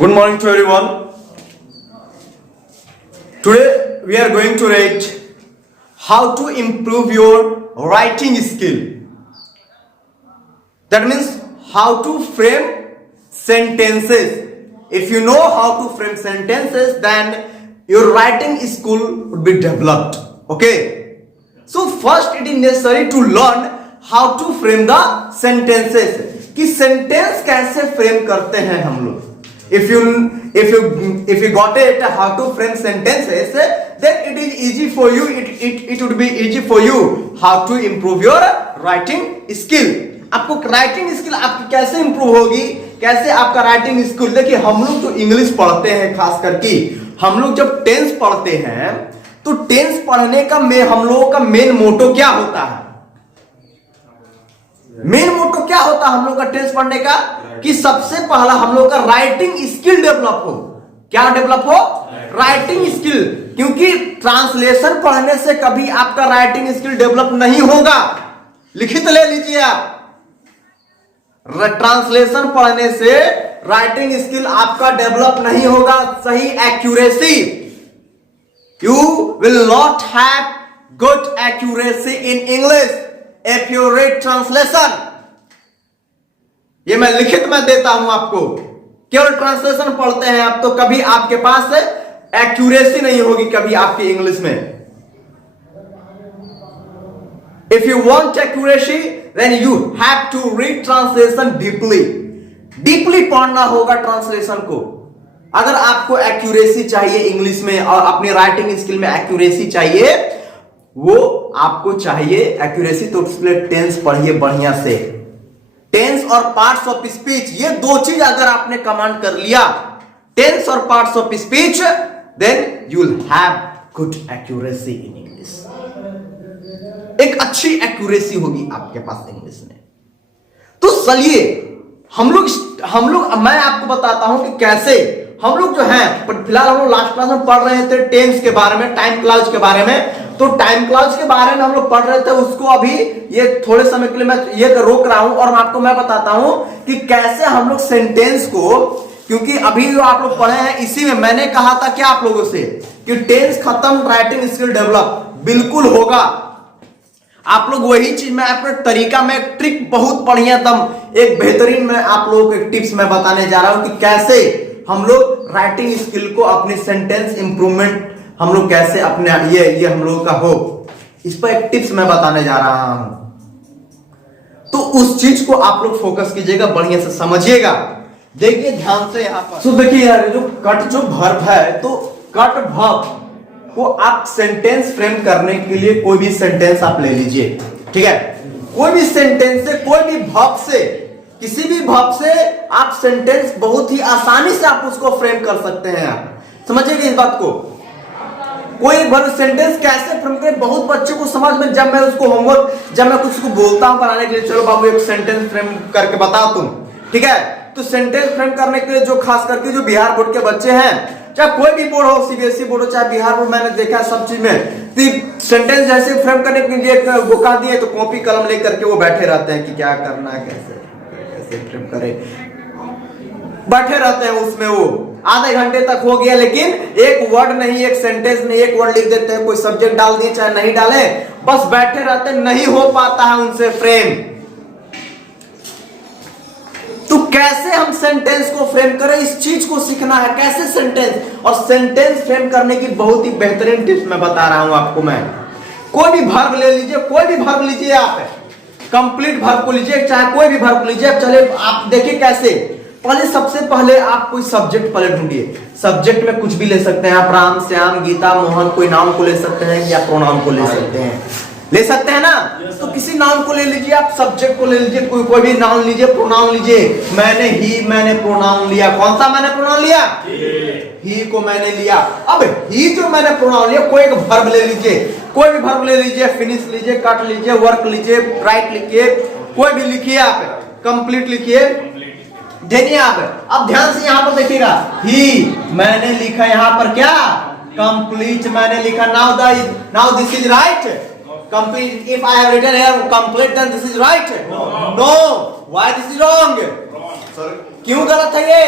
Good morning to everyone. Today we are going to read how to improve your writing skill. That means how to frame sentences. If you know how to frame sentences, then your writing skill would be developed. Okay. So first it is necessary to learn how to frame the sentences. कि sentence कैसे frame करते हैं हम लोग. If you got it how to frame sentences, then it is easy for you. It would be easy for you how to improve your writing skill. आपको writing skill आपकी कैसे improve होगी, कैसे आपका राइटिंग स्किल. देखिए हम लोग जो इंग्लिश पढ़ते हैं, खास करके हम लोग जब टेंस पढ़ते हैं तो टेंस पढ़ने का हम लोगों का मेन मोटो क्या होता है. मेन मोटो क्या होता है हम लोग का टेंस पढ़ने का, कि सबसे पहला हम लोग का राइटिंग स्किल डेवलप हो. क्या डेवलप हो? Writing skill. क्योंकि ट्रांसलेशन पढ़ने से कभी आपका राइटिंग स्किल डेवलप नहीं होगा. लिखित ले लीजिए आप. ट्रांसलेशन पढ़ने से राइटिंग स्किल आपका डेवलप नहीं होगा. सही accuracy, you will not have good accuracy in English if you read translation. ये मैं लिखित में देता हूं आपको. केवल ट्रांसलेशन पढ़ते हैं आप तो कभी आपके पास एक्यूरेसी नहीं होगी कभी आपकी इंग्लिश में. If you want accuracy, then you have to read translation deeply. Deeply पढ़ना होगा ट्रांसलेशन को. अगर आपको एक्यूरेसी चाहिए इंग्लिश में और अपनी राइटिंग स्किल में एक्यूरेसी चाहिए, वो आपको चाहिए एक्यूरेसी, तो उसके लिए टेंस पढ़िए बढ़िया से. टेंस और पार्ट्स ऑफ स्पीच, ये दो चीज अगर आपने कमांड कर लिया, टेंस और parts of speech, then you will have good accuracy in English. एक अच्छी एक्यूरेसी होगी आपके पास इंग्लिश में. तो चलिए हम लोग मैं आपको बताता हूं कि कैसे हम लोग जो हैं, पर फिलहाल हम लोग लास्ट क्लास में पढ़ रहे थे टेंस के बारे में, टाइम क्लॉज के बारे में. तो टाइम क्लॉज के बारे में हम लोग पढ़ रहे थे, उसको अभी ये थोड़े समय के लिए मैं ये रोक रहा हूं और आपको मैं बताता हूं कि कैसे हम लोग सेंटेंस को, क्योंकि अभी जो आप लोग पढ़े हैं इसी में मैंने कहा था क्या आप लोगों से कि टेंस खत्म राइटिंग स्किल डेवलप बिल्कुल होगा. आप लोग वही चीज मैं अपने तरीका में ट्रिक बहुत बढ़िया दम एक बेहतरीन में आप लोगों को एक टिप्स मैं बताने जा रहा हूं कि कैसे हम लोग राइटिंग स्किल को अपनी सेंटेंस इंप्रूवमेंट हम लोग कैसे अपने ये हम लोगों का हो, इस पर एक टिप्स मैं बताने जा रहा हूं. तो उस चीज को आप लोग फोकस कीजिएगा, बढ़िया से समझिएगा. देखिए ध्यान से यहां पर. तो देखिए यार जो कट जो वर्ब है, तो कट वर्ब को आप सेंटेंस फ्रेम करने के लिए कोई भी सेंटेंस आप ले लीजिए. ठीक है, कोई भी सेंटेंस से, कोई भी वर्ब से, किसी भी वर्ब से आप सेंटेंस बहुत ही आसानी से आप उसको फ्रेम कर सकते हैं. आप समझिएगा इस बात को. कोई वर्ब सेंटेंस कैसे फ्रेम करें, बहुत बच्चों को समझ में, जब मैं उसको होमवर्क, जब मैं कुछ को बोलता हूं बनाने के लिए, चलो बाबू एक सेंटेंस फ्रेम करके बताओ तुम. ठीक है, तो सेंटेंस फ्रेम करने के लिए जो खास करके जो बिहार बोर्ड के बच्चे हैं, चाहे कोई भी बोर्ड हो, सीबीएसई बोर्ड हो चाहे बिहार बोर्ड, मैंने देखा है सब चीज में सेंटेंस जैसे फ्रेम करने के लिए वो कहा दिए तो कॉपी कलम लेकर के वो बैठे रहते हैं कि क्या करना है, कैसे फ्रेम करें. बैठे रहते हैं उसमें, वो आधे घंटे तक हो गया लेकिन एक वर्ड नहीं, एक सेंटेंस नहीं, एक वर्ड लिख देते हैं, कोई सब्जेक्ट डाल दिए चाहे नहीं डाले, बस बैठे रहते हैं, नहीं हो पाता है उनसे फ्रेम. तो कैसे हम सेंटेंस को फ्रेम करें, इस चीज को सीखना है कैसे सेंटेंस, और सेंटेंस फ्रेम करने की बहुत ही बेहतरीन टिप्स मैं बता रहा हूं आपको. मैं कोई भी वर्ब ले लीजिए, कोई भी वर्ब लीजिए, आप कंप्लीट वर्ब को लीजिए, चाहे कोई भी वर्ब लीजिए. चले आप देखिए कैसे. पहले सबसे पहले आप कोई सब्जेक्ट पहले ढूंढिए. सब्जेक्ट में कुछ भी ले सकते हैं आप, राम श्याम गीता मोहन, कोई नाम को ले सकते हैं या प्रोनाउन को ले सकते हैं ना. तो किसी नाउन को ले लीजिए आप, सब्जेक्ट को ले लीजिए, कोई भी नाउन लीजिए, प्रोनाउन लीजिए. मैंने प्रोनाउन लिया. कौन सा मैंने प्रोनाउन लिया? ही को मैंने लिया. अब ही जो मैंने प्रोनाउन लिया, कोई एक वर्ब ले लीजिए, कोई भी वर्ब ले लीजिए, फिनिश लीजिए, कट लीजिए, वर्क लीजिए, राइट लिखिए, कोई भी लिखिए आप, कंप्लीट लिखिए. देखिए आप अब ध्यान से यहां पर देखिएगा, ही मैंने लिखा, यहां पर क्या कंप्लीट मैंने लिखा. Now this is right. Complete. If I have written here complete, then this is right. No. Why this is wrong? Sir. क्यों गलत है ये?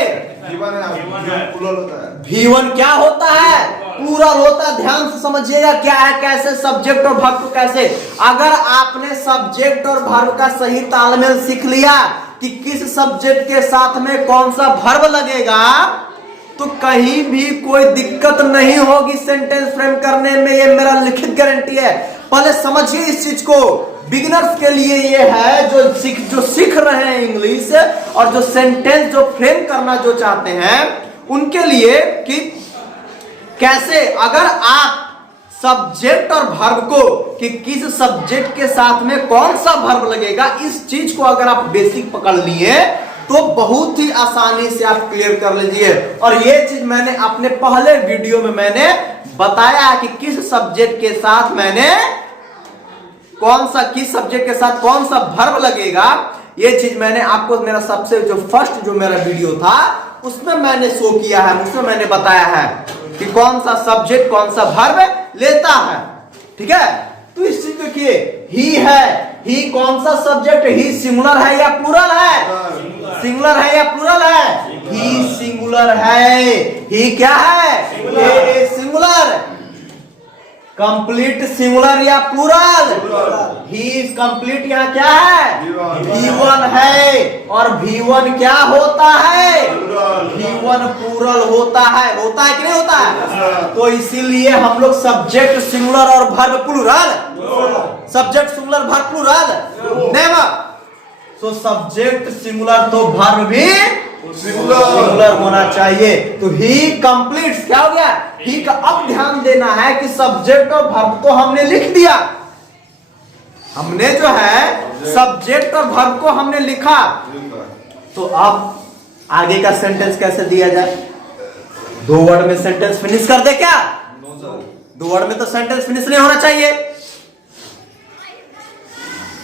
V1 क्या होता है? प्लूरल होता है। ध्यान से समझिएगा क्या है, कैसे सब्जेक्ट और वर्ब को कैसे। अगर आपने सब्जेक्ट और वर्ब का सही तालमेल सीख लिया कि किस सब्जेक्ट के साथ में कौन सा वर्ब लगेगा, तो कहीं भी कोई दिक्कत नहीं होगी सेंटेंस फ्रेम करने में। ये मेरा लिखित गारंटी है। पहले समझिए इस चीज को। बिगिनर्स के लिए ये है जो सीख रहे हैं इंग्लिश और जो सेंटेंस जो फ्रेम करना जो चाहते हैं उनके लिए, कि कैसे अगर आप सब्जेक्ट और वर्ब को, कि किस सब्जेक्ट के साथ में कौन सा वर्ब लगेगा, इस चीज को अगर आप बेसिक पकड़ लिए तो बहुत ही आसानी से आप क्लियर कर लीजिए। और ये चीज मैंने अपने पहले वीडियो में मैंने बताया कि किस सब्जेक्ट के साथ मैंने किस सब्जेक्ट के साथ कौन सा वर्ब लगेगा। ये चीज मैंने आपको मेरा सबसे जो फर्स्ट जो मेरा वीडियो था उसमें मैंने शो किया है, उसमें मैंने बताया है कि कौन सा सब्जेक्ट कौन सा वर्ब लेता है। ठीक है, तो इस चीज देखिए, ही है, ही कौन सा सब्जेक्ट, ही सिंगुलर है या प्लूरल है? सिंगुलर है या प्लूरल है? ही सिंगुलर है। ही क्या है? सिंगुलर। कंप्लीट सिंगुलर या प्लूरल? ही कंप्लीट यहाँ क्या है? V1 है। और V1 क्या होता है? V1 प्लूरल होता है। होता है कि नहीं होता है? तो इसीलिए हम लोग सब्जेक्ट सिंगुलर और verb plural, subject singular verb plural never. तो सब्जेक्ट सिंगुलर तो वर्ब भी सिंगुलर होना चाहिए। तो ही कंप्लीट्स क्या हो गया? ही का अब ध्यान देना है कि सब्जेक्ट और वर्ब तो हमने लिख दिया, हमने जो है सब्जेक्ट और वर्ब को हमने लिखा, तो अब आगे का सेंटेंस कैसे दिया जाए? 2 वर्ड में सेंटेंस फिनिश कर दे क्या? 2 वर्ड में तो सेंटेंस फिनिश नहीं होना चाहिए।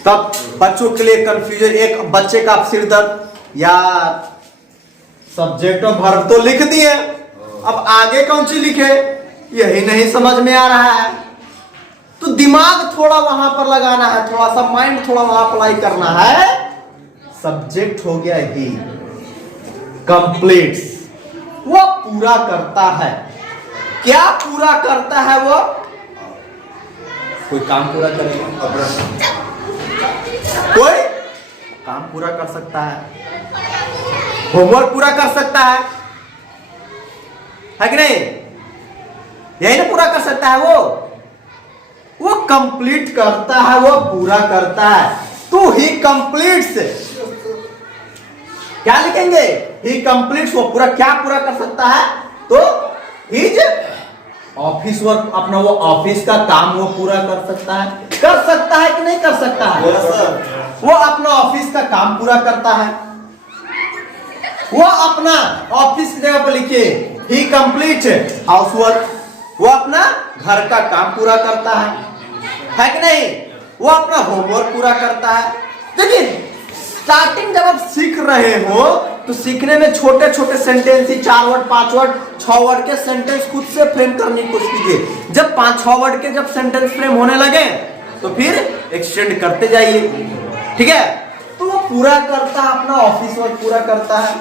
तब बच्चों के लिए कंफ्यूजन, एक बच्चे का सिर दर्द, यार सब्जेक्ट और वर्ब तो लिख दिए, अब आगे कौन सी लिखे, यही नहीं समझ में आ रहा है। तो दिमाग थोड़ा वहां पर लगाना है, थोड़ा सा माइंड थोड़ा वहां अप्लाई करना है। सब्जेक्ट हो गया ही, कंप्लीट्स, वो पूरा करता है। क्या पूरा करता है? वो कोई काम पूरा करेगा, कोई काम पूरा कर सकता है, होमवर्क पूरा कर सकता है कि नहीं? यही ना पूरा कर सकता है वो कंप्लीट करता है, वो पूरा करता है। तो ही कंप्लीट्स, क्या लिखेंगे? ही कंप्लीट्स, वो पूरा क्या पूरा कर सकता है? तो हिज ऑफिस वर्क, अपना वो ऑफिस का काम वो पूरा कर सकता है। कर सकता है कि नहीं कर सकता है? वो अपना ऑफिस का काम पूरा करता है। वो अपना ऑफिस की जगह पर लिखिए, ही कंप्लीट हाउस वर्क, वो अपना घर का काम पूरा करता है कि नहीं? वो अपना होमवर्क पूरा करता है। देखिए, स्टार्टिंग जब आप सीख रहे हो तो सीखने में छोटे छोटे सेंटेंस ही 4 वर्ड 5 वर्ड 6 वर्ड के सेंटेंस खुद से फ्रेम करने की कोशिश कीजिए। जब 5-6 वर्ड के जब सेंटेंस फ्रेम होने लगे तो फिर एक्सटेंड करते जाइए। ठीक है, तो वो पूरा करता है, अपना ऑफिस वर्क पूरा करता है,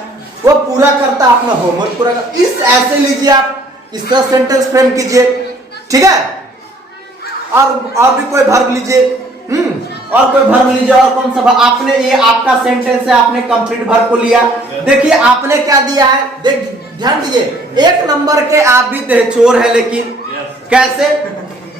वो पूरा करता है, अपना होमवर्क पूरा करता। इस ऐसे लीजिए, आप इस तरह सेंटेंस फ्रेम कीजिए। ठीक है, और भी कोई वर्ब लीजिए, और कोई वर्ब लीजिए। और कौन सा आपने, ये आपका सेंटेंस है, आपने कंप्लीट वर्ब को लिया। देखिए आपने क्या दिया है, देख ध्यान दीजिए, 1 नंबर के आप भी देहचोर है, लेकिन कैसे?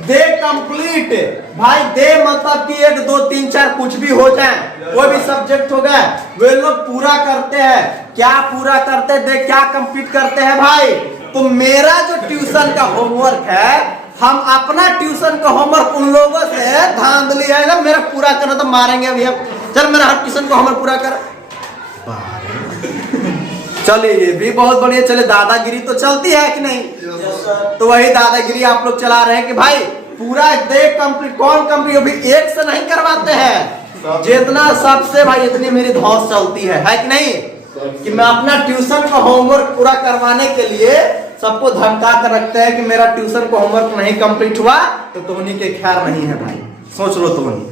दे कंप्लीट, भाई दे मतलब कि 1 2 3 4 कुछ भी हो जाए, कोई भी सब्जेक्ट हो गया, वे लोग पूरा करते हैं। क्या पूरा करते हैं? दे क्या कंप्लीट करते हैं भाई? तो मेरा जो ट्यूशन का होमवर्क है, हम अपना ट्यूशन का होमवर्क उन लोगों से धांधली है ना, मेरा पूरा करना तो मारेंगे अभी हम। चल मेरा हर ट्यूशन का होमवर्क पूरा कर। चलिए ये भी बहुत बढ़िया। चले, दादागिरी तो चलती है कि नहीं? तो वही दादागिरी आप लोग चला रहे हैं कि भाई पूरा दे कंप्लीट। कौन कंप्लीट? अभी एक से नहीं करवाते हैं, जितना सबसे भाई इतनी मेरी धौस चलती है कि नहीं, कि मैं अपना ट्यूशन का होमवर्क पूरा करवाने के लिए सबको धमका कर रखते हैं कि मेरा ट्यूशन का होमवर्क नहीं कंप्लीट हुआ तो तोहनी के ख्याल नहीं है भाई। सोच लो तोहनी,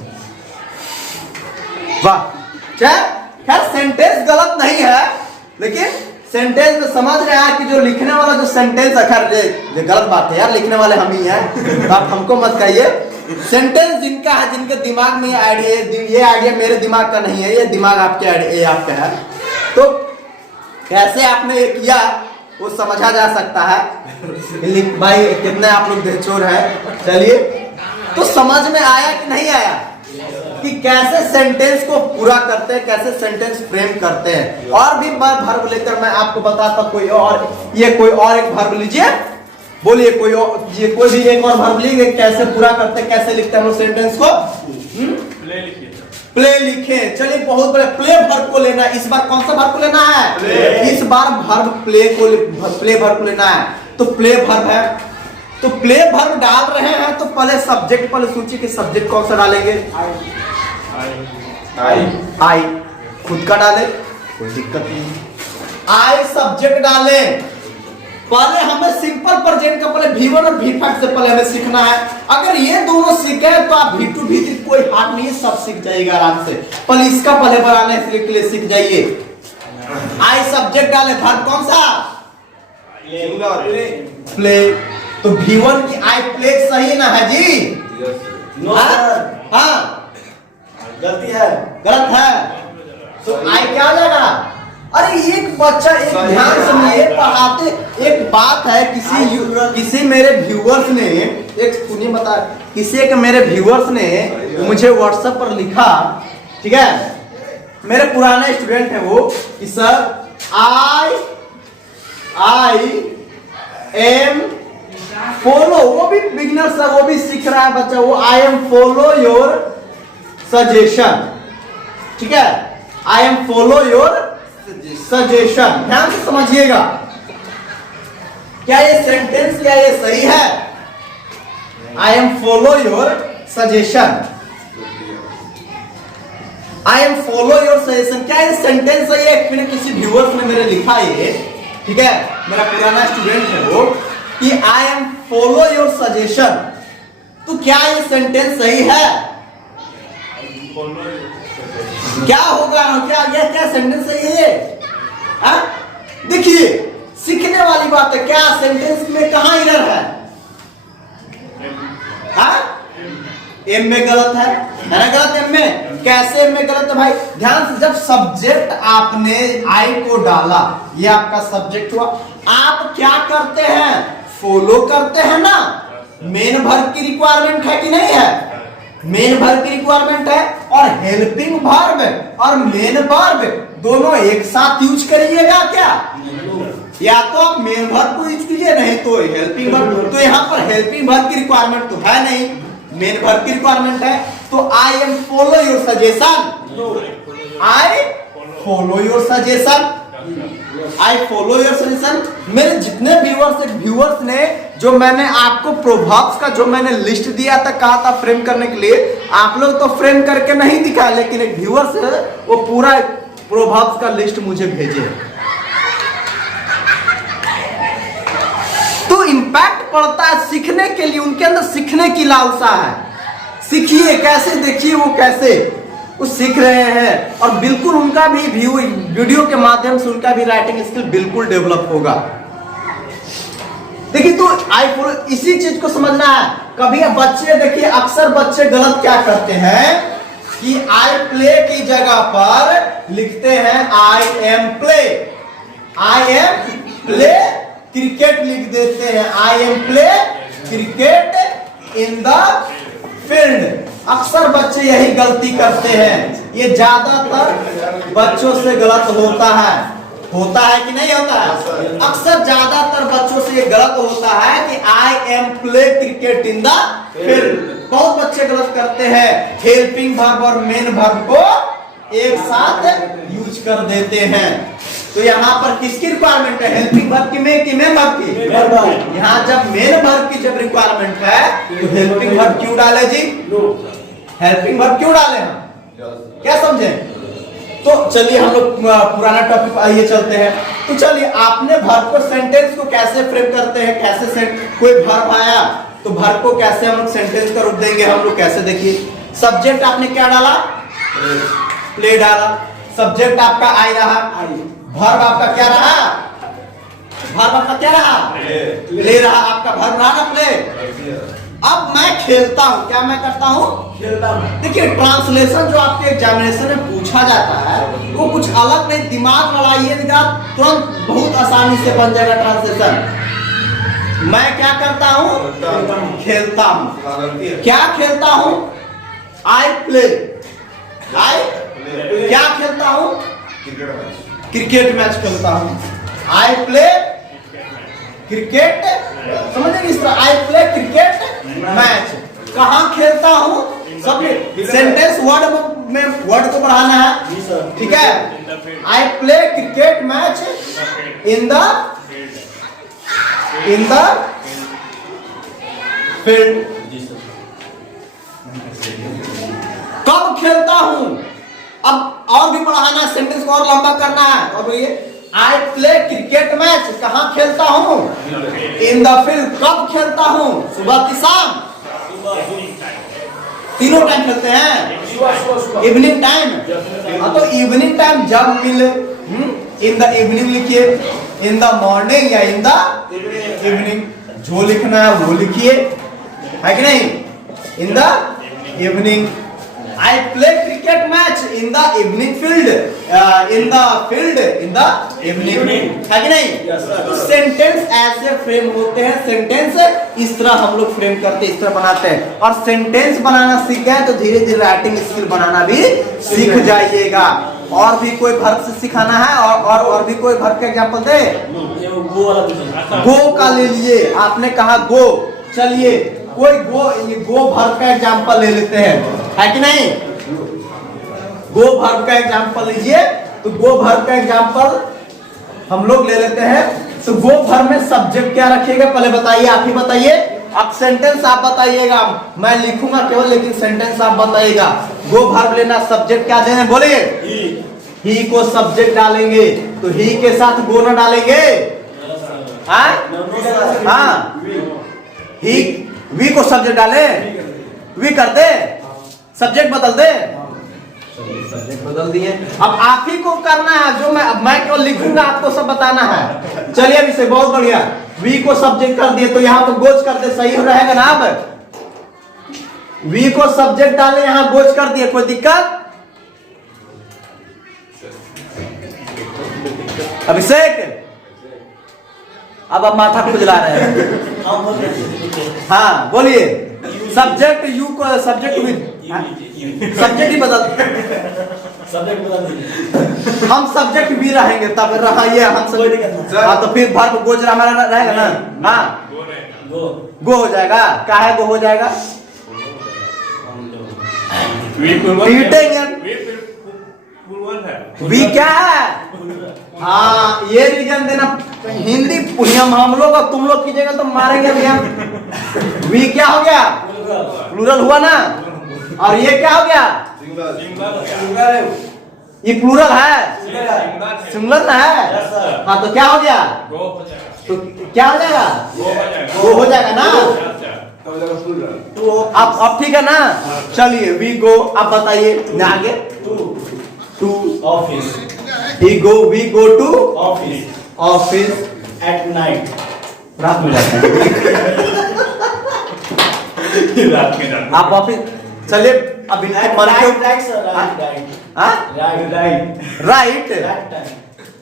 वाह। खैर सेंटेंस गलत नहीं है, लेकिन सेंटेंस में समझ रहे हैं कि जो लिखने वाला जो सेंटेंस अखर ये गलत बात है यार, लिखने वाले हम ही हैं, तो आप हमको मत कहिए। सेंटेंस जिनका है, जिनके दिमाग में ये आइडिया मेरे दिमाग का नहीं है, ये दिमाग आपके ये आपका है, तो कैसे आपने ये किया वो समझा जा सकता है। भाई कितने आप लोग बेचोर है। चलिए, तो समझ में आया कि नहीं आया कि कैसे सेंटेंस को पूरा करते हैं, कैसे सेंटेंस फ्रेम करते हैं। और भी वर्ब लेकर मैं आपको बताता, कोई और ये कोई और एक वर्ब लीजिए, बोलिए कोई और, ये कोई भी एक और वर्ब लीजिए, कैसे पूरा करते हैं, कैसे लिखते हैं हम सेंटेंस को। प्ले लिखे। चलिए, बहुत बड़े प्ले वर्ब को लेना है। इस बार कौन सा वर्ब को लेना है? इस बार वर्ब प्ले वर्ब को लेना है। तो प्ले वर्ब है, तो प्ले वर्ब डाल रहे हैं, तो पहले सब्जेक्ट, पहले सोचिए कि सब्जेक्ट कौन सा डालेंगे। आई खुद का डाले, कोई दिक्कत नहीं। आई सब्जेक्ट डाले। पहले हमें सिंपल प्रेजेंट का पहले V1 और V5 से पहले हमें सीखना है। अगर ये दोनों सीखे तो आप V2 V3 कोई हार्ड नहीं, सब सीख जाइएगा आराम से। पहले इसका पहले बनाने के लिए सीख जाइए। आई सब्जेक्ट डाले, वर्ब कौन सा? प्ले। तो V1 की आई प्ले सही ना है जी? हाँ, गलती है, गलत है। तो आई क्या लगा? अरे एक बच्चा, एक ध्यान सुनिए, पढ़ाते एक बात है, किसी मेरे व्यूअर्स ने, एक सुनिए बता, किसी एक मेरे व्यूअर्स ने मुझे व्हाट्सएप पर लिखा, ठीक है, मेरे पुराने स्टूडेंट है वो, कि सर आई एम फॉलो, वो भी बिगिनर सर, वो भी सीख रहा है बच्चा, वो I am follow your suggestion, ठीक है, I am follow your suggestion. ध्यान से समझिएगा, क्या ये सेंटेंस, क्या ये सही है? I am follow your suggestion, I am follow your suggestion, क्या ये सेंटेंस सही है? फिर किसी व्यूअर्स ने मेरे लिखा ये, ठीक है, मेरा पुराना स्टूडेंट है वो, कि I am follow your suggestion, तो क्या ये सेंटेंस सही है? क्या होगा, क्या सेंटेंस सही है? देखिए, सीखने वाली बात है, क्या सेंटेंस में कहां एरर है? एम में गलत है ना? गलत एम में, कैसे एम में गलत है भाई? ध्यान से, जब सब्जेक्ट आपने आई को डाला, ये आपका सब्जेक्ट हुआ, आप क्या करते हैं? फॉलो करते हैं ना। मेन वर्ब की रिक्वायरमेंट है कि नहीं है? मेन वर्ब की रिक्वायरमेंट है, और हेल्पिंग वर्ब और मेन वर्ब दोनों एक साथ यूज करिएगा क्या? या तो आप मेन वर्ब को यूज कीजिए, नहीं तो हेल्पिंग वर्ब। तो यहाँ पर हेल्पिंग वर्ब की रिक्वायरमेंट तो है नहीं, मेन वर्ब की रिक्वायरमेंट है। तो I am follow your suggestion, I follow your suggestion, I follow your suggestion. मेरे जितने व्यूअर्स ने, जो मैंने आपको प्रोवर्ब्स का जो मैंने लिस्ट दिया था, कहा था फ्रेम करने के लिए, आप लोग तो फ्रेम करके नहीं दिखा, लेकिन एक व्यूअर्स है वो पूरा प्रोवर्ब्स का लिस्ट मुझे भेजे। तो इंपैक्ट पड़ता है सीखने के लिए, उनके अंदर सीखने की लालसा है। सीखिए, कैसे देखिए वो कैसे वो सीख रहे हैं, और बिल्कुल उनका भी वीडियो के माध्यम से उनका भी राइटिंग स्किल बिल्कुल डेवलप होगा। देखिए, तो आई फॉलो, इसी चीज को समझना है। कभी बच्चे, देखिए अक्सर बच्चे गलत क्या करते हैं कि आई प्ले की जगह पर लिखते हैं I am play, I am play cricket लिख देते हैं, I am play cricket in the field. अक्सर बच्चे यही गलती करते हैं, ये ज्यादातर बच्चों से गलत होता है कि नहीं होता है? अक्सर ज्यादातर बच्चों से ये गलत होता है कि I am play cricket in the field. बहुत बच्चे गलत करते हैं, हेल्पिंग वर्ब और मेन वर्ब को एक साथ यूज कर देते हैं। तो यहाँ पर किसकी रिक्वायरमेंट है? हेल्पिंग वर्ब की, मेन वर्ब की। यहाँ जब मेन वर्ब की जब रिक्वायरमेंट है, तो हेल्पिंग वर्ब क्यों डाले जी? हेल्पिंग वर्ब क्यों डाले हम? क्या समझे? तो चलिए हम लोग पुराना टॉपिक आइए चलते हैं। तो चलिए, आपने वर्ब को, सेंटेंस को कैसे फ्रेम करते हैं, कैसे कोई वर्ब आया तो वर्ब को कैसे हम लोग सेंटेंस का रूप देंगे हम लोग, कैसे? देखिए, सब्जेक्ट आपने क्या डाला? प्ले डाला। सब्जेक्ट आपका आई रहा, वर्ब आपका क्या रहा? वर्ब आपका क्या रहा? प्ले रहा। आपका वर्ब रहा ना प्ले। अब मैं खेलता हूं, क्या मैं करता हूं? खेलता हूं। देखिए ट्रांसलेशन जो आपके एग्जामिनेशन में पूछा जाता है वो कुछ अलग नहीं, दिमाग लड़ाइएगा तुरंत बहुत आसानी से बन जाएगा ट्रांसलेशन। मैं क्या करता हूं? खेलता हूं। क्या खेलता हूं? I play. आई क्या खेलता हूं? क्रिकेट मैच खेलता हूं। आई प्ले क्रिकेट, समझेंगे इस तरह, आई प्ले क्रिकेट मैच। कहां खेलता हूं? सब सेंटेंस वर्ड में वर्ड को बढ़ाना है, ठीक है। I play cricket match in the field. कब खेलता हूं? अब और भी बढ़ाना है, सेंटेंस को और लंबा करना है। और बोलिए आई प्ले क्रिकेट मैच, कहां खेलता हूं? In the field. कब खेलता हूं? सुबह की शाम? तीनों टाइम खेलते हैं। Evening time. हाँ तो इवनिंग टाइम जब मिले, इन द इवनिंग लिखिए, इन द मॉर्निंग या इन द इवनिंग, जो लिखना है वो लिखिए, है कि नहीं? In the evening. I play cricket match in the evening field, in the evening, है कि नहीं? तो सेंटेंस ऐसे फ्रेम होते हैं, सेंटेंस इस तरह हम लोग फ्रेम करते हैं, इस तरह बनाते हैं। और सेंटेंस बनाना सीख गए तो धीरे धीरे राइटिंग स्किल बनाना भी सीख जाइएगा। और भी कोई वर्ब से सिखाना है? और भी कोई वर्ब का एग्जांपल दे। गो का ले लिए, आपने कहा गो, चलिए कोई गो वर्ब का एग्जांपल ले लेते हैं, है कि नहीं? गो वर्ब का एग्जांपल लीजिए। तो गो वर्ब का एग्जांपल हम लोग ले लेते हैं। तो गो वर्ब में सब्जेक्ट क्या रखिएगा पहले बताइए, आप ही बताइए। अब सेंटेंस आप बताइएगा, मैं लिखूंगा केवल, लेकिन सेंटेंस आप बताइएगा। गो वर्ब लेना, सब्जेक्ट क्या देना बोलिए? ही को सब्जेक्ट डालेंगे, तो ही के साथ गो ना डालेंगे? हाँ, ही वी को सब्जेक्ट डाले, वी कर दे, सब्जेक्ट बदल दे, सब्जेक्ट बदल दिए। अब आप ही को करना है, जो मैं केवल लिखूंगा, आपको सब बताना है। चलिए अभी से बहुत बढ़िया, वी को सब्जेक्ट कर दिए, तो यहाँ पर गोच कर दे, सही रहेगा ना? अब वी को सब्जेक्ट डाले, यहाँ गोच कर दिए, कोई दिक्कत? अभिषेक अब माथा खुजला रहे हैं। हाँ बोलिए, सब्जेक्ट यू को सब्जेक्ट सब्जेक्ट ही बदल, हम सब्जेक्ट भी रहेंगे तब रहा ये हम सब। हाँ तो फिर वर्ब गोज हमारा रहेगा ना? हाँ गो हो जाएगा। क्या है गो हो जाएगा? वी क्या है? हाँ ये रीजन देना, हिंदी हम लोग और तुम लोग कीजिएगा तो मारेंगे भैया। वी क्या हो गया? प्लूरल हुआ ना? और ये क्या हो गया? ये प्लूरल है, सिंगुलर ना है? हाँ तो क्या हो गया? तो क्या हो जाएगा? गो हो जाएगा ना? तो अब ठीक है ना? चलिए वी गो, आप बताइए आगे। To office, we go to office at night, रात में जाते हैं। आप ऑफिस, चलिए अभी right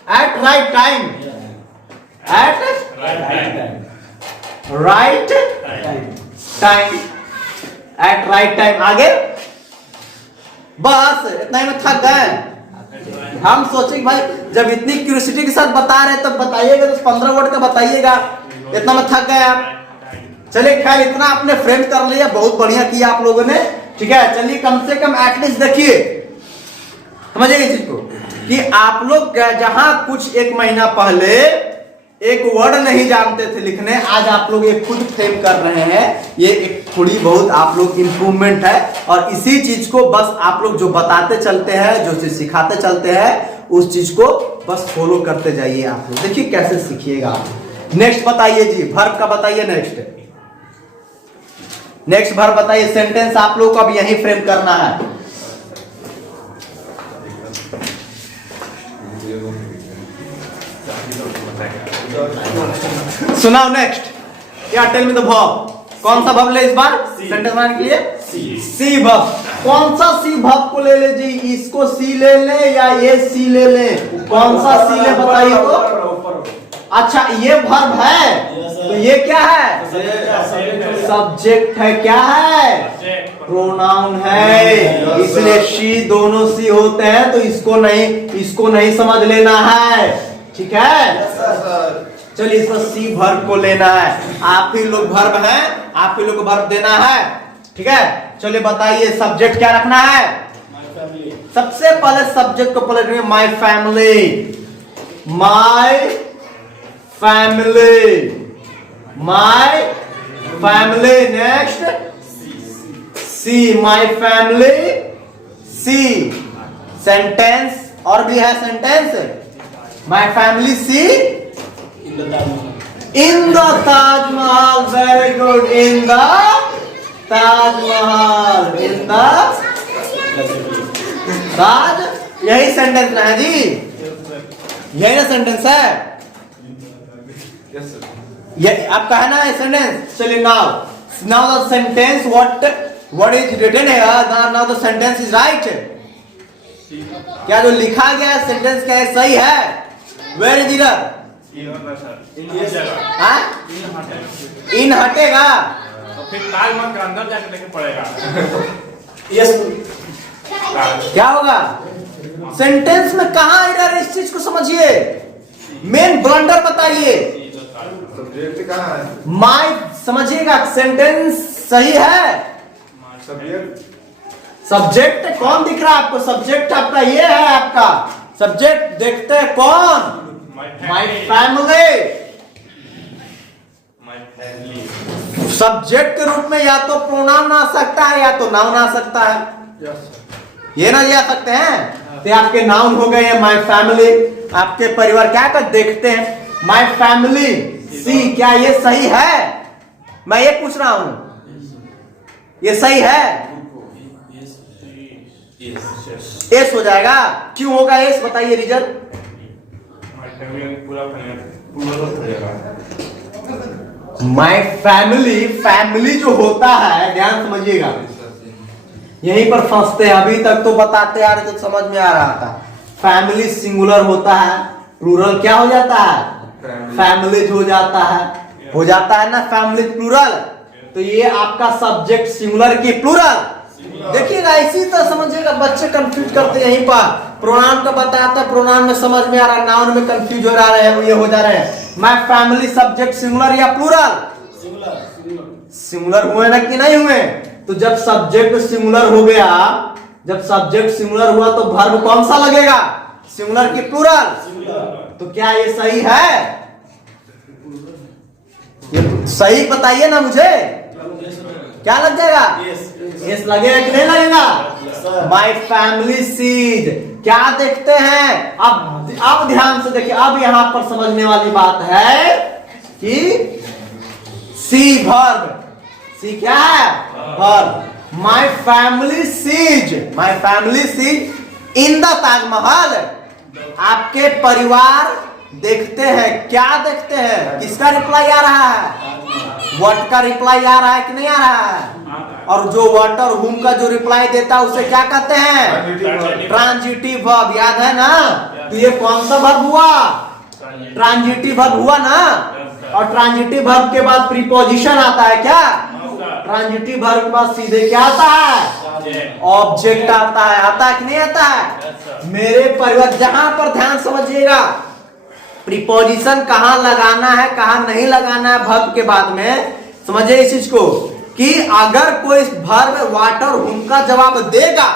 at right time, at right time आगे। बस इतना ही में थक गए। हम सोचे कि भाई जब इतनी क्यूरियोसिटी के साथ बता रहे तब बताइएगा, तो 15 वर्ड का बताइएगा, इतना में थक गए आप। चलिए खैर इतना आपने फ्रेम कर लिया, बहुत बढ़िया किया आप लोगों ने, ठीक है। चलिए कम से कम एटलीस्ट देखिए, समझिए इस चीज को कि आप लोग जहां कुछ एक महीना पहले एक वर्ड नहीं जानते थे लिखने, आज आप लोग एक खुद फ्रेम कर रहे हैं। ये एक थोड़ी बहुत आप लोग इंप्रूवमेंट है, और इसी चीज को बस आप लोग जो बताते चलते हैं, जो चीज सिखाते चलते हैं, उस चीज को बस फॉलो करते जाइए आप लोग। देखिए कैसे सीखिएगा आप। नेक्स्ट बताइए जी, वर्ब का बताइए। नेक्स्ट वर्ब बताइए। सेंटेंस आप लोग को अब यही फ्रेम करना है। सुनाओ नेक्स्ट। या टेल मी द वर्ब। कौन सा वर्ब ले इस बार सेंटेंस बनाने के लिए? सी वर्ब। कौन सा सी वर्ब को ले ले जी? इसको सी ले ले या ये सी ले ले? कौन सा सी ले बताइए तो। अच्छा ये वर्ब है तो ये क्या है? सब्जेक्ट है। क्या है? प्रोनाउन है। इसलिए शी दोनों सी होते हैं तो इसको नहीं समझ लेना है। ठीक है, चलिए इसको सी वर्ब को लेना है। आप ही लोग वर्ब हैं, आप ही लोग को वर्ब देना है। ठीक है, चलिए बताइए सब्जेक्ट क्या रखना है? सबसे पहले सब्जेक्ट को पलटने my family. My family, my family. Next see, my family see. Sentence और भी है sentence. My family see in the Taj Mahal. Very good. In the Taj Mahal. In the Taj. यही सेंटेंस ना है जी? यही ना सेंटेंस है? ये आपका है ना ये सेंटेंस? चलिए now the sentence what is written है। Now the sentence is right. क्या जो लिखा गया है सेंटेंस क्या है? सही है? वेर इज इधर? इन हटेगा तो फिर ताजमहल के अंदर जाके लेके पड़ेगा। यस। क्या होगा सेंटेंस में? कहां इधर? इस चीज को समझिए। मेन ब्लंडर बताइए। सब्जेक्ट कहाँ है? माय समझिएगा, सेंटेंस सही है। सब्जेक्ट कौन दिख रहा है आपको? सब्जेक्ट आपका ये है। आपका सब्जेक्ट देखते हैं कौन? My family. सब्जेक्ट के रूप में या तो प्रोनाउन आ सकता है या तो नाउन आ सकता है। ये ना ले आ सकते हैं तो आपके नाउन हो गए माय फैमिली। आपके परिवार क्या कर देखते हैं माय फैमिली सी। क्या ये सही है? मैं ये पूछ रहा हूं, ये सही है? एस हो जाएगा। क्यों होगा एस? बताइए रीजन। माय फैमिली, फैमिली जो होता है, ध्यान समझिएगा, यहीं पर फंसते हैं। अभी तक तो बताते आ रहे तो समझ में आ रहा था। फैमिली सिंगुलर होता है, प्लूरल क्या हो जाता है? फैमिलीज हो जाता है ना, फैमिली प्लूरल। तो ये आपका सब्जेक्ट सिंगुलर की प्लूरल। देखिएगा इसी तरह समझिएगा। बच्चे कंफ्यूज करते हैं यहीं पर। प्रोनाउन का बताता, प्रोनाउन में समझ में आ रहा है, नाउन में कंफ्यूज हो रहा है, ये हो जा रहे हैं। माय फैमिली सब्जेक्ट सिंगुलर या प्लूरल? सिंगुलर हुए ना कि नहीं हुए? तो जब सब्जेक्ट सिंगुलर हो गया, जब सब्जेक्ट सिंगुलर हुआ तो वर्ब कौन सा लगेगा? सिंगुलर की प्लूरल। तो क्या ये सही है? ये सही बताइए ना मुझे। क्या लग जाएगा? यस लगेगा कि नहीं लगेगा? My family sees. क्या देखते हैं? अब ध्यान से देखिए। अब यहां पर समझने वाली बात है कि सी वर्ब। सी क्या है? Verb. My family sees, my family sees in the Taj Mahal. आपके परिवार देखते हैं। क्या देखते हैं? किसका रिप्लाई आ रहा है? व्हाट का रिप्लाई आ रहा है कि नहीं आ रहा है? और जो व्हाट और हुम का जो रिप्लाई देता है उसे क्या कहते हैं? Transitive verb. याद है ना? तो ये कौन सा वर्ब हुआ? ट्रांजिटिव वर्ब हुआ ना। और ट्रांजिटिव वर्ब के बाद प्रीपोजिशन आता है। क्या? ट्रांजिटिव वर्ब के बाद सीधे क्या आता है? ऑब्जेक्ट आता है। आता है कि नहीं आता है? मेरे परिवार, जहां पर ध्यान समझिएगा, प्रीपोजिशन कहां लगाना है कहां नहीं लगाना है वर्ब के बाद में, समझिए इस चीज को कि अगर कोई वर्ब व्हाट और हुम का जवाब देगा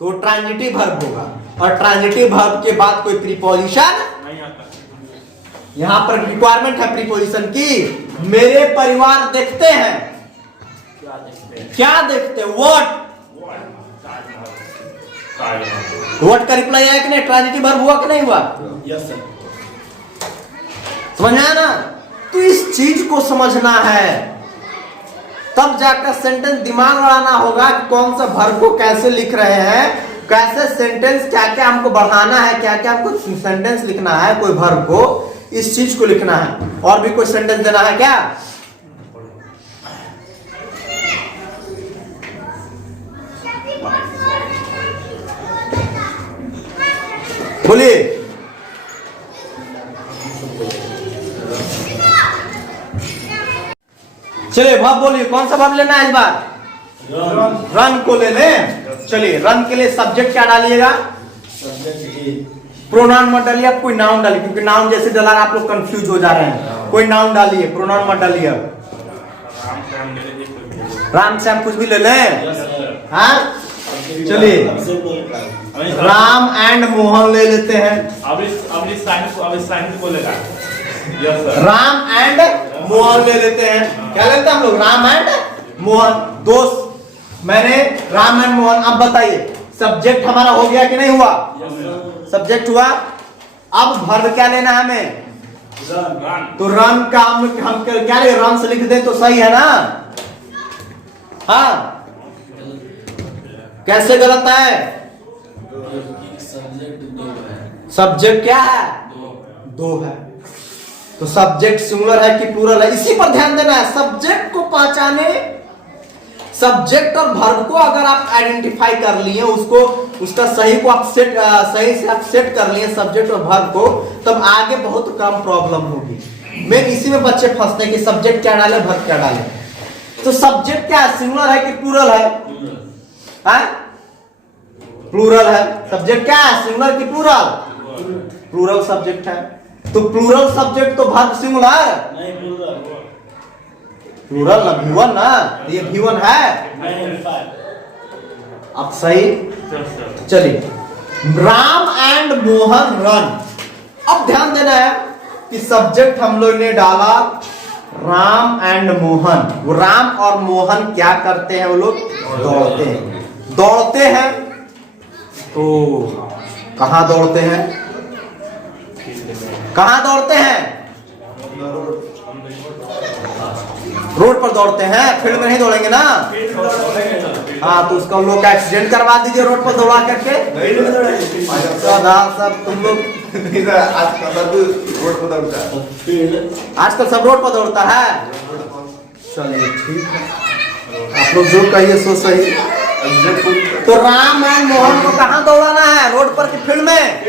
तो ट्रांजिटिव वर्ब होगा, और ट्रांजिटिव वर्ब के बाद कोई प्रीपोजिशन नहीं आता। यहां पर रिक्वायरमेंट है प्रीपोजिशन की। मेरे परिवार देखते हैं। क्या देखते हैं? व्हाट। व्हाट का रिप्लाई आया कि नहीं? ट्रांजिटिव वर्ब हुआ कि नहीं हुआ? Yes sir. समझ में आया ना? तो इस चीज को समझना है, तब जाकर सेंटेंस दिमाग लड़ाना होगा कि कौन सा वर्ब को कैसे लिख रहे हैं, कैसे सेंटेंस, क्या क्या हमको बढ़ाना है, क्या क्या हमको सेंटेंस लिखना है कोई वर्ब को, इस चीज को लिखना है। और भी कोई सेंटेंस देना है क्या? बोलिए। चलिए भाव बोलिए, कौन सा भाव लेना है इस बार? रन को ले लें। चलिए, रन के लिए सब्जेक्ट क्या डालिएगा? प्रोनाउन मत डालिए, आप कोई नाउन डालिए, क्योंकि नाउन जैसे डला आप लोग कंफ्यूज हो जा रहे हैं। कोई नाउन डालिए, प्रोनाउन मत डालिए। राम श्याम कुछ भी ले लें। हाँ चलिए, राम एंड मोहन ले लेते हैं। अब साहित्य को लेगा। राम एंड मोहन ले लेते हैं। क्या लेते हैं हम लोग? राम एंड मोहन, दोस्त। मैंने राम एंड मोहन। अब बताइए, सब्जेक्ट हमारा हो गया कि नहीं हुआ? सब्जेक्ट हुआ। अब वर्ब क्या लेना है हमें? तो रन का हम क्या ले? रन से लिख दें तो सही है ना? हाँ, कैसे गलत है? सब्जेक्ट क्या है? दो है। तो सब्जेक्ट सिंगुलर है कि प्लूरल है, इसी पर ध्यान देना है। सब्जेक्ट को पहचाने, सब्जेक्ट और वर्ब को अगर आप आइडेंटिफाई कर लिए, उसको उसका सही को आप सही से आप सेट कर लिए सब्जेक्ट और वर्ब को, तब आगे बहुत कम प्रॉब्लम होगी। मैं इसी में बच्चे फंसते हैं कि सब्जेक्ट क्या डाले, वर्ब क्या डाले। तो सब्जेक्ट क्या है? सिंगुलर है कि प्लूरल है? प्लूरल है। सब्जेक्ट क्या है? सिंगुलर कि प्लूरल? प्लूरल सब्जेक्ट है। तो प्लूरल सब्जेक्ट तो वर्ब सिंगुलर नहीं, प्लूरल ना, V1 ना, ये V1 है। अब सही। चलिए, राम एंड मोहन रन। अब ध्यान देना है कि सब्जेक्ट हम लोग ने डाला राम एंड मोहन। वो राम और मोहन क्या करते हैं? वो लोग दौड़ते हैं। दौड़ते हैं तो कहां दौड़ते हैं? कहां दौड़ते हैं? रोड पर दौड़ते हैं, फील्ड में नहीं दौड़ेंगे ना। हाँ, तो उसका लोग का एक्सीडेंट करवा दीजिए रोड पर दौड़ा करके। सब तुम लोग आजकल सब रोड पर दौड़ता है। आजकल सब रोड पर दौड़ता है। चलिए ठीक है, आप लोग जो कहिए सो सही। तो राम एंड मोहन को कहाँ दौड़ाना है? रोड पर कि फील्ड में?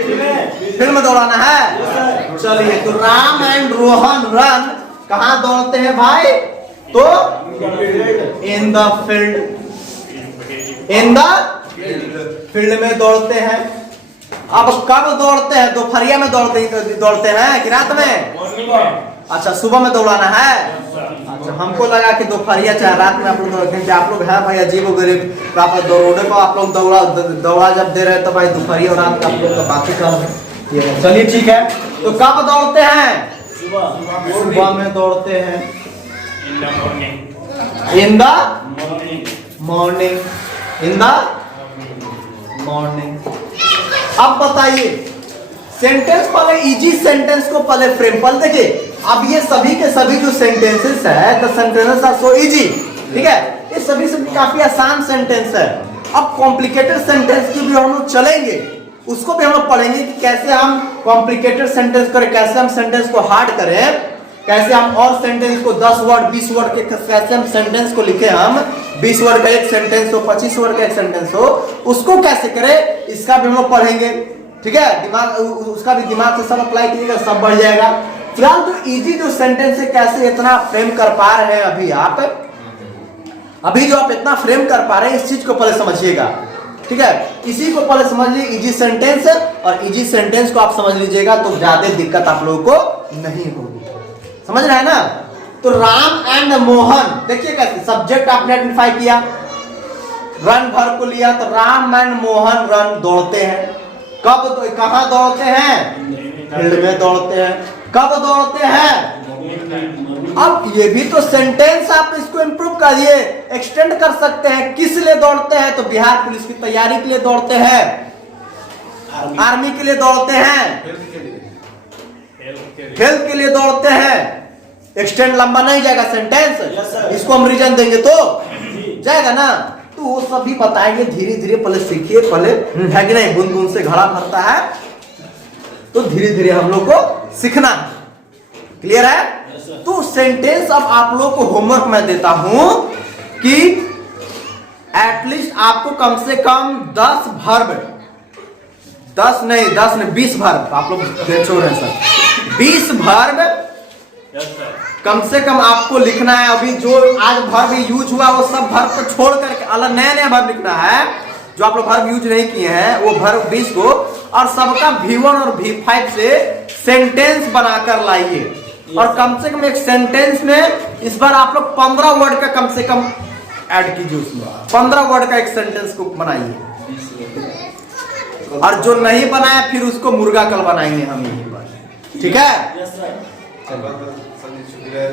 फील्ड में दौड़ाना है। चलिए, तो राम एंड रोहन रन कहाँ दौड़ते हैं भाई? तो in the field, in the field में दौड़ते हैं। अब कब दौड़ते हैं? दोपहरिया में दौड़ते हैं कि रात में? अच्छा, सुबह में दौड़ाना है। अच्छा, हमको लगा कि दोपहरिया चाहे रात में आप लोग दौड़ते हैं। आप लोग है भाई अजीब व गरीब। रोडे पर आप लोग दौड़ा जब दे रहे तो भाई दोपहरिया और रात का आप लोग तो बात ही कर। चलिए ठीक है, तो कब दौड़ते हैं? सुबह में दौड़ते हैं। In the morning, in the morning. अब बताइए, सेंटेंस पहले इजी सेंटेंस को पहले फ्रेम पर देखिए। अब ये सभी के सभी जो सेंटेंसेस है, the sentences are so easy. ठीक है, ये सभी से काफी आसान सेंटेंस है। अब कॉम्प्लिकेटेड सेंटेंस की भी हम लोग चलेंगे, उसको भी हम लोग पढ़ेंगे कि कैसे हम कॉम्प्लिकेटेड सेंटेंस करें, कैसे हम सेंटेंस को हार्ड करें, कैसे हम और सेंटेंस को 10 वर्ड 20 वर्ड के कैसे हम सेंटेंस को लिखे। हम 20 वर्ड का एक सेंटेंस हो, 25 वर्ड का एक सेंटेंस हो, उसको कैसे करें, इसका भी हम लोग पढ़ेंगे। ठीक है, दिमाग उसका भी दिमाग से सब अप्लाई कीजिएगा, सब बढ़ जाएगा। फिलहाल तो इजी जो सेंटेंस है, कैसे इतना फ्रेम कर पा रहे हैं अभी जो आप इतना फ्रेम कर पा रहे हैं, इस चीज को पहले समझिएगा। ठीक है, इसी को पहले समझ लीजिए, इजी सेंटेंस। और इजी सेंटेंस को आप समझ लीजिएगा तो ज्यादा दिक्कत आप लोगों को नहीं होगी। समझ रहे हैं ना? तो राम एंड मोहन, देखिए कैसे सब्जेक्ट आपने आइडेंटिफाई किया, रन वर्ब को लिया, तो राम एंड मोहन रन दौड़ते हैं। कब तो कहां दौड़ते हैं? फील्ड में दौड़ते हैं। कब दौड़ते हैं? अब ये भी तो सेंटेंस आप इसको इंप्रूव करिए, एक्सटेंड कर सकते हैं। किस लिए दौड़ते हैं? तो बिहार पुलिस की तैयारी के लिए दौड़ते हैं, आर्मी के लिए दौड़ते हैं, हेल्थ के लिए दौड़ते हैं। एक्सटेंड लंबा नहीं जाएगा सेंटेंस, इसको हम रीजन देंगे तो जाएगा ना। तो वो सभी बताएंगे धीरे धीरे, पहले सीखिए, पहले है कि नहीं, बूंद बूंद से घड़ा भरता है। तो धीरे धीरे हम लोग को सीखना है। क्लियर है? तो सेंटेंस अब आप लोग को होमवर्क मैं देता हूं कि एटलीस्ट आपको कम से कम 10 वर्ब, 10 नहीं 20 वर्ब, आप लोग छोड़ रहे हैं सर, 20 वर्ब यस सर। कम से कम आपको लिखना है। अभी जो आज वर्ब यूज हुआ वो सब वर्ब को छोड़ करके अलग नया नया वर्ब लिखना है, जो आप लोग वर्ब यूज नहीं किए हैं वो वर्ब 20 को, और सबका V1 और V5 से सेंटेंस बनाकर लाइए। और कम से कम एक सेंटेंस में इस बार आप लोग 15 वर्ड का कम से कम ऐड कीजिए, उसमें 15 वर्ड का एक सेंटेंस को बनाइए। और जो नहीं बनाया फिर उसको मुर्गा कल बनाएंगे हम यहीं पर, ठीक है? संजीव शुक्रिया।